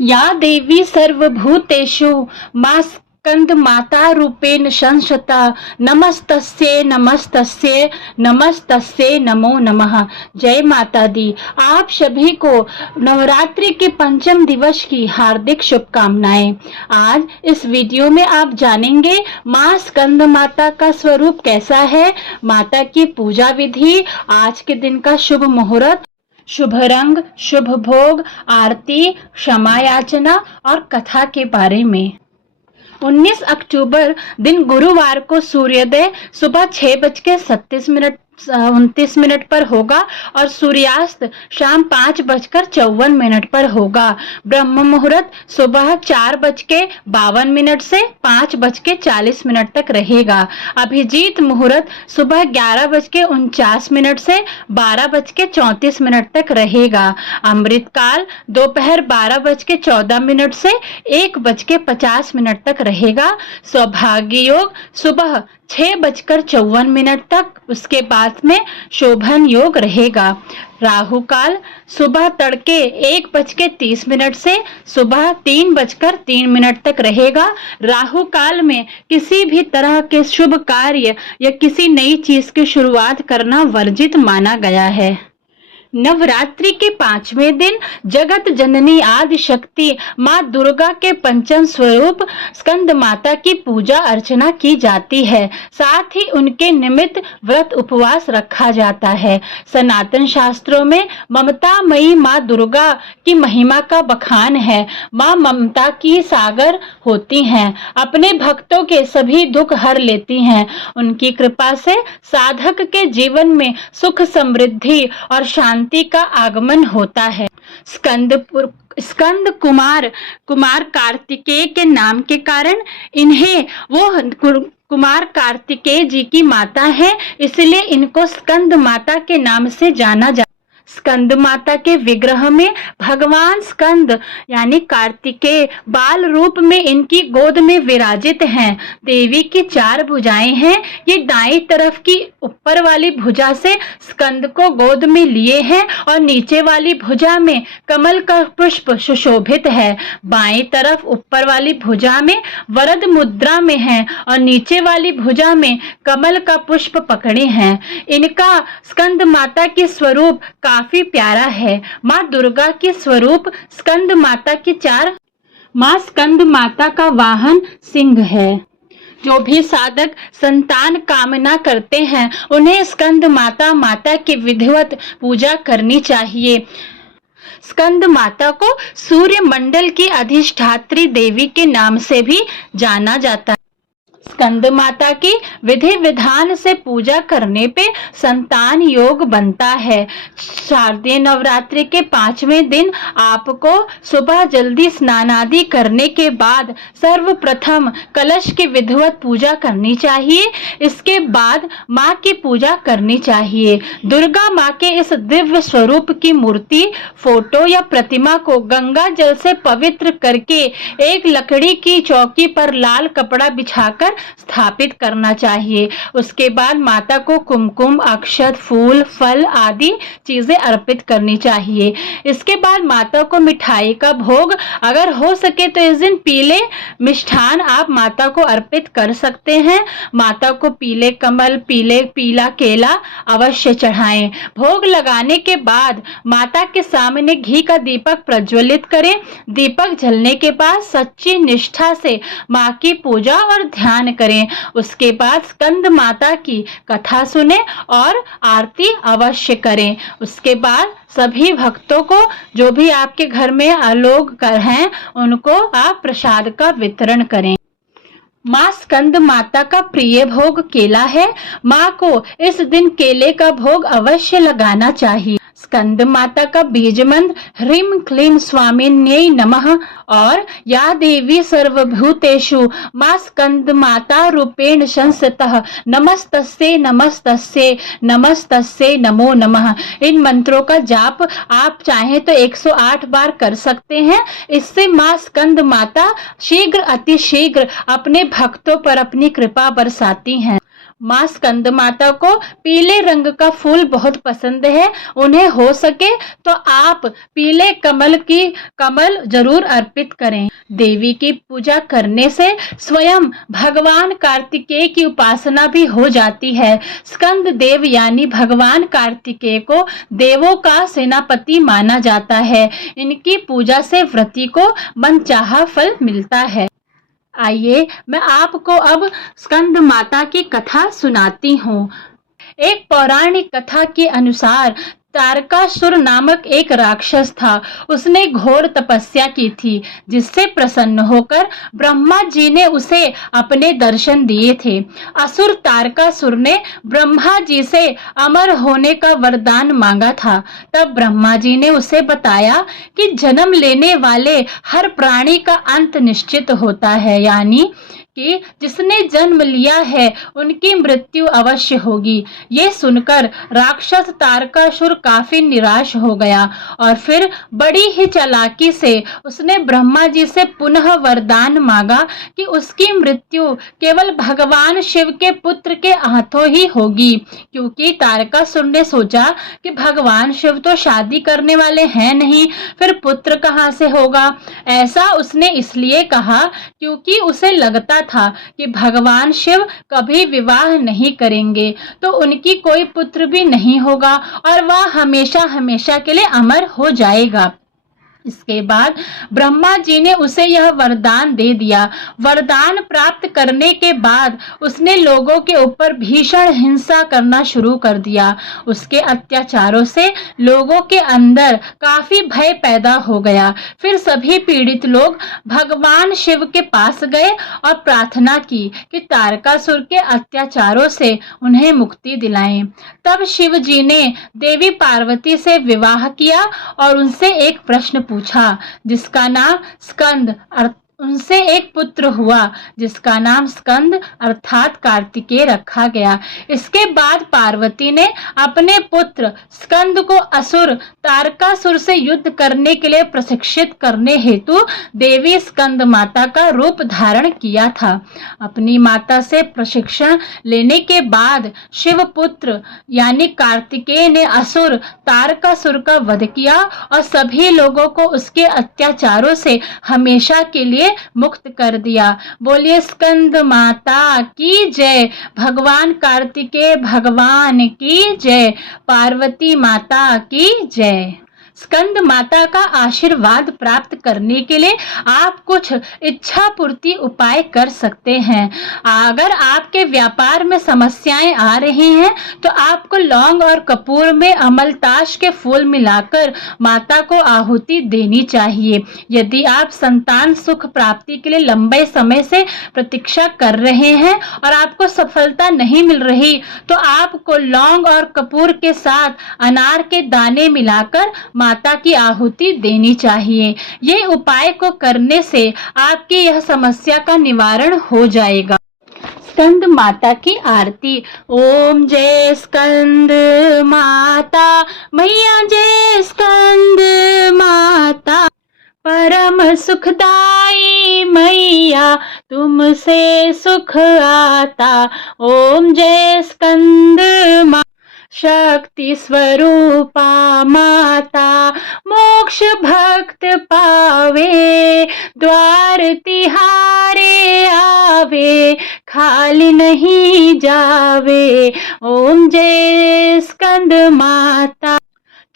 या देवी सर्वभूतेषु मा स्कंद माता रूपेण संस्थिता नमस्तस्ये नमस्तस्ये नमस्तस्ये नमो नमः। जय माता दी। आप सभी को नवरात्रि के पंचम दिवस की हार्दिक शुभकामनाएं। आज इस वीडियो में आप जानेंगे मां स्कंद माता का स्वरूप कैसा है, माता की पूजा विधि, आज के दिन का शुभ मुहूर्त, शुभ रंग, शुभ भोग, आरती, क्षमा याचना और कथा के बारे में। 19 अक्टूबर दिन गुरुवार को सूर्योदय सुबह 6:37 पर होगा और सूर्यास्त शाम 5:54 पर होगा। ब्रह्म मुहूर्त सुबह 4:52 से 5:40 तक रहेगा। अभिजीत मुहूर्त सुबह 11:49 से 12:34 तक रहेगा। अमृत काल दोपहर 12:14 से 1:50 तक रहेगा। सौभाग्य योग सुबह 6:54 तक, उसके बाद में शोभन योग रहेगा। राहु काल सुबह तड़के 1:30 से सुबह 3:03 तक रहेगा। राहु काल में किसी भी तरह के शुभ कार्य या किसी नई चीज की शुरुआत करना वर्जित माना गया है। नवरात्रि के 5वें दिन जगत जननी आदि शक्ति माँ दुर्गा के पंचम स्वरूप स्कंद माता की पूजा अर्चना की जाती है। साथ ही उनके निमित्त व्रत उपवास रखा जाता है। सनातन शास्त्रों में ममतामयी माँ दुर्गा की महिमा का बखान है। माँ ममता की सागर होती हैं, अपने भक्तों के सभी दुख हर लेती हैं। उनकी कृपा से साधक के जीवन में सुख, समृद्धि और शांति का आगमन होता है। स्कंद कुमार कार्तिकेय के नाम के कारण इन्हें वो कुमार कार्तिकेय जी की माता है, इसलिए इनको स्कंद माता के नाम से जाना जाता है। स्कंद माता के विग्रह में भगवान स्कंद यानी कार्तिकेय बाल रूप में इनकी गोद में विराजित हैं। देवी की 4 भुजाएं हैं। ये दाईं तरफ की ऊपर वाली भुजा से स्कंद को गोद में लिए हैं और नीचे वाली भुजा में कमल का पुष्प सुशोभित है। बाईं तरफ ऊपर वाली भुजा में वरद मुद्रा में है और नीचे वाली भुजा में कमल का पुष्प पकड़े हैं। इनका स्कंद माता के स्वरूप काफी प्यारा है। माँ दुर्गा के स्वरूप स्कंद माता की 4 माँ स्कंद माता का वाहन सिंह है। जो भी साधक संतान कामना करते हैं उन्हें स्कंद माता की विधिवत पूजा करनी चाहिए। स्कंद माता को सूर्य मंडल की अधिष्ठात्री देवी के नाम से भी जाना जाता है। स्कंद माता की विधि विधान से पूजा करने पे संतान योग बनता है। शारदीय नवरात्रि के 5वें दिन आपको सुबह जल्दी स्नान आदि करने के बाद सर्वप्रथम कलश की विधिवत पूजा करनी चाहिए। इसके बाद माँ की पूजा करनी चाहिए। दुर्गा माँ के इस दिव्य स्वरूप की मूर्ति, फोटो या प्रतिमा को गंगा जल से पवित्र करके एक लकड़ी की चौकी पर लाल कपड़ा बिछाकर स्थापित करना चाहिए। उसके बाद माता को कुमकुम, अक्षत, फूल, फल आदि चीजें अर्पित करनी चाहिए। इसके बाद माता को मिठाई का भोग, अगर हो सके तो इस दिन पीले मिष्ठान आप माता को अर्पित कर सकते हैं। माता को पीले कमल, पीला केला अवश्य चढ़ाएं। भोग लगाने के बाद माता के सामने घी का दीपक प्रज्वलित करें। दीपक जलने के बाद सच्ची निष्ठा से माँ की पूजा और ध्यान करें। उसके बाद स्कंद माता की कथा सुने और आरती अवश्य करें। उसके बाद सभी भक्तों को, जो भी आपके घर में लोग हैं, उनको आप प्रसाद का वितरण करें। माँ स्कंद माता का प्रिय भोग केला है। माँ को इस दिन केले का भोग अवश्य लगाना चाहिए। स्कंद माता का बीज मंत्र ह्रीं क्लीं स्वामिन्यै नमः और या देवी सर्वभूतेषु माँ स्कंद माता रूपेण संस्थितः नमस्तस्ये नमस्तस्ये नमस्तस्ये नमो नमः। इन मंत्रों का जाप आप चाहें तो 108 बार कर सकते हैं। इससे माँ स्कंद माता शीघ्र अति शीघ्र अपने भक्तों पर अपनी कृपा बरसाती हैं। माँ स्कंद माता को पीले रंग का फूल बहुत पसंद है। उन्हें हो सके तो आप पीले कमल जरूर अर्पित करें। देवी की पूजा करने से स्वयं भगवान कार्तिकेय की उपासना भी हो जाती है। स्कंद देव यानी भगवान कार्तिकेय को देवों का सेनापति माना जाता है। इनकी पूजा से व्रती को मनचाहा फल मिलता है। आइए मैं आपको अब स्कंद माता की कथा सुनाती हूँ। एक पौराणिक कथा के अनुसार तारकासुर नामक एक राक्षस था। उसने घोर तपस्या की थी, जिससे प्रसन्न होकर ब्रह्मा जी ने उसे अपने दर्शन दिए थे। असुर तारकासुर ने ब्रह्मा जी से अमर होने का वरदान मांगा था। तब ब्रह्मा जी ने उसे बताया कि जन्म लेने वाले हर प्राणी का अंत निश्चित होता है, यानी कि जिसने जन्म लिया है उनकी मृत्यु अवश्य होगी। ये सुनकर राक्षस तारकासुर काफी निराश हो गया और फिर बड़ी ही चालाकी से उसने ब्रह्मा जी से पुनः वरदान मांगा कि उसकी मृत्यु केवल भगवान शिव के पुत्र के हाथों ही होगी, क्योंकि तारकासुर ने सोचा कि भगवान शिव तो शादी करने वाले हैं नहीं, फिर पुत्र कहाँ से होगा। ऐसा उसने इसलिए कहा क्योंकि उसे लगता था कि भगवान शिव कभी विवाह नहीं करेंगे, तो उनकी कोई पुत्र भी नहीं होगा और वह हमेशा हमेशा के लिए अमर हो जाएगा। इसके बाद ब्रह्मा जी ने उसे यह वरदान दे दिया। वरदान प्राप्त करने के बाद उसने लोगों के ऊपर भीषण हिंसा करना शुरू कर दिया। उसके अत्याचारों से लोगों के अंदर काफी भय पैदा हो गया। फिर सभी पीड़ित लोग भगवान शिव के पास गए और प्रार्थना की कि तारकासुर के अत्याचारों से उन्हें मुक्ति दिलाएं। तब शिव जी ने देवी पार्वती से विवाह किया और उनसे एक प्रश्न पूछा, जिसका नाम स्कंद उनसे एक पुत्र हुआ जिसका नाम स्कंद अर्थात कार्तिकेय रखा गया। इसके बाद पार्वती ने अपने पुत्र स्कंद को असुर तारकासुर से युद्ध करने के लिए प्रशिक्षित करने हेतु देवी स्कंद माता का रूप धारण किया था। अपनी माता से प्रशिक्षण लेने के बाद शिव पुत्र यानी कार्तिकेय ने असुर तारकासुर का वध किया और सभी लोगों को उसके अत्याचारों से हमेशा के लिए मुक्त कर दिया। बोलिए स्कंद माता की जय, भगवान कार्तिकेय भगवान की जय, पार्वती माता की जय। स्कंद माता का आशीर्वाद प्राप्त करने के लिए आप कुछ इच्छा पूर्ति उपाय कर सकते हैं। अगर आपके व्यापार में समस्याएं आ रही हैं तो आपको लौंग और कपूर में अमलताश के फूल मिलाकर माता को आहुति देनी चाहिए। यदि आप संतान सुख प्राप्ति के लिए लंबे समय से प्रतीक्षा कर रहे हैं और आपको सफलता नहीं मिल रही तो आपको लौंग और कपूर के साथ अनार के दाने मिलाकर माता की आहुति देनी चाहिए। ये उपाय को करने से आपकी यह समस्या का निवारण हो जाएगा। स्कंद माता की आरती। ओम जय स्कंद माता मैया, जय स्कंद माता परम सुखदाई मैया, तुमसे सुख आता। ओम जय स्कंद माता शक्ति स्वरूपा माता, मोक्ष भक्त पावे, द्वार तिहारे आवे, खाली नहीं जावे। ओम जय स्कंद माता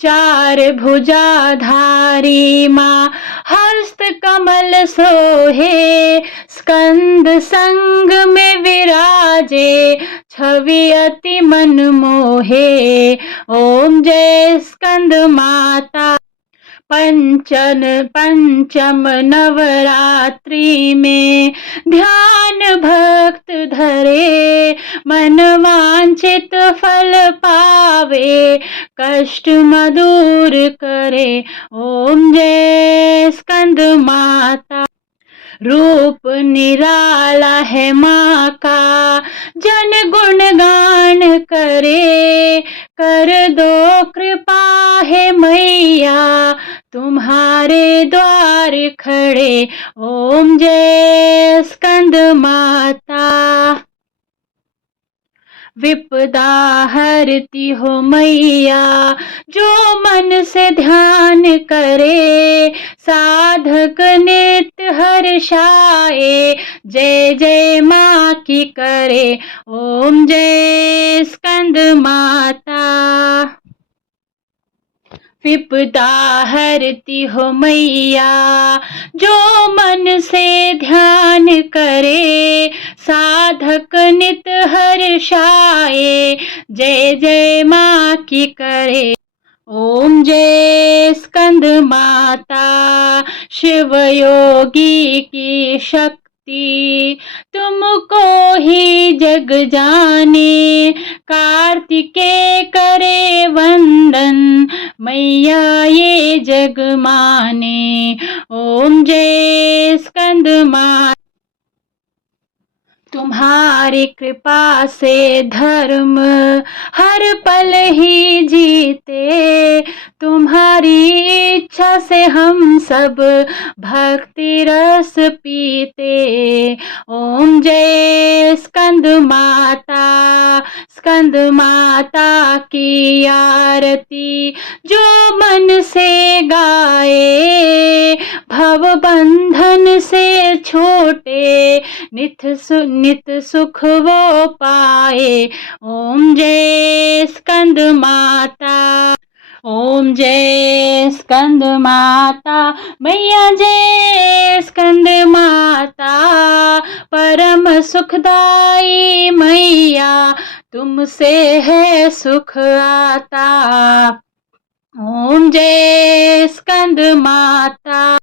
चार भुजाधारी माँ, हस्त कमल सोहे, स्कंद संग में विराजे, छवि अति मन मोहे। ओम जय स्कंद माता पंचम नवरात्रि में ध्यान भक्त धरे, मन वांछित फल पावे, कष्ट मधुर करे। ओम जय स्कंद माता रूप निराला है माँ का, जन गुणगान करे, कर दो कृपा है मैया, तुम्हारे द्वार खड़े। ओम जय स्कंद माता। विपदा हरती हो मैया, जो मन से ध्यान करे, साधक नित्य हर्षाए, जय जय माँ की करे। ओम जय स्कंद माता। विपदा हरती हो मैया, जो मन से ध्यान करे, साधक नित हर्षाए, जय जय माँ की करे। ओम जय स्कंद माता। शिव योगी की शक्ति, तुमको ही जग जाने, कार्तिकेय करे वंदन, मैया ये जग माने। ओम जय स्कंद माता। तुम्हारी कृपा से धर्म हर पल ही जीते, तुम्हारी इच्छा से हम सब भक्ति रस पीते। ओम जय स्कंद माता। स्कंद माता की आरती जो मन से गाए, भव बंधन से छोटे, नित सुख वो पाए। ओम जय स्कंद माता। ओम जय स्कंद माता। मैया जय स्कंद माता, परम सुखदाई मैया, तुमसे है सुख आता। ओम जय स्कंद माता।